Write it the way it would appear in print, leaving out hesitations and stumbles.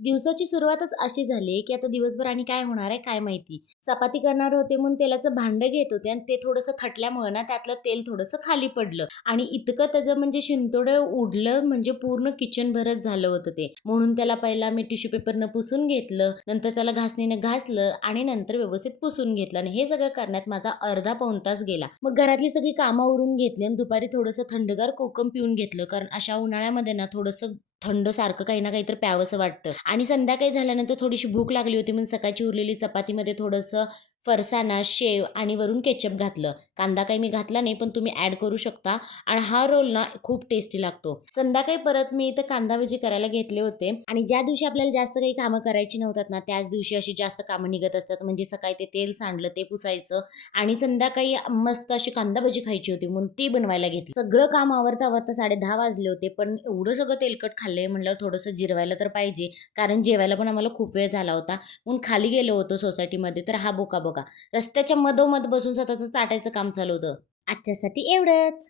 दिवसाची सुरुवातच अशी झाली, की आता दिवसभर आणि काय होणार आहे काय माहिती. चपाती करणार होते म्हणून तेलाचं भांडं घेत होते आणि ते थोडंसं थटल्यामुळं ना त्यातलं तेल थोडंसं खाली पडलं आणि इतकं त्याचं म्हणजे शिंतोडं उडलं म्हणजे पूर्ण किचनभरच झालं होतं ते. म्हणून त्याला पहिला मी टिश्यू पेपरनं पुसून घेतलं, नंतर त्याला घासणीनं घासलं आणि नंतर व्यवस्थित पुसून घेतलं आणि हे सगळं करण्यात माझा अर्धा पाऊण तास गेला. मग घरातली सगळी कामं उरून घेतली आणि दुपारी थोडंसं थंडगार कोकम पिऊन घेतलं, कारण अशा उन्हाळ्यामध्ये ना थोडंसं थंड सारखं काही ना काहीतरी प्यावंसं वाटतं आणि संध्याकाळी झाल्यानंतर थोडीशी भूक लागली होती म्हणून सकाळची उरलेली चपातीमध्ये थोडंसं फरसाणा, शेव आणि वरून केचप घातलं. कांदा काही मी घातला नाही, पण तुम्ही ॲड करू शकता आणि हा रोल ना खूप टेस्टी लागतो. संध्याकाळी परत मी इथं कांदा भजी करायला घेतले होते आणि ज्या दिवशी आपल्याला जास्त काही कामं करायची नव्हतात ना, त्याच दिवशी अशी जास्त कामं निघत असतात. म्हणजे सकाळी ते तेल सांडलं ते पुसायचं आणि संध्याकाळी मस्त अशी कांदा भजी खायची होती म्हणून ती बनवायला घेतली. सगळं काम आवरता आवरता 10:30 वाजले होते, पण एवढं सगळं तेलकट खाल्लंय म्हटल्यावर थोडंसं जिरवायला तर पाहिजे, कारण जेवायला पण आम्हाला खूप वेळ झाला होता. म्हणून खाली गेलो होतो सोसायटीमध्ये, तर हा बोका बघा रस्त्याच्या मधोमध बसून स्वतःच चाटायचं काम चालू होतं. आजच्यासाठी एवढंच.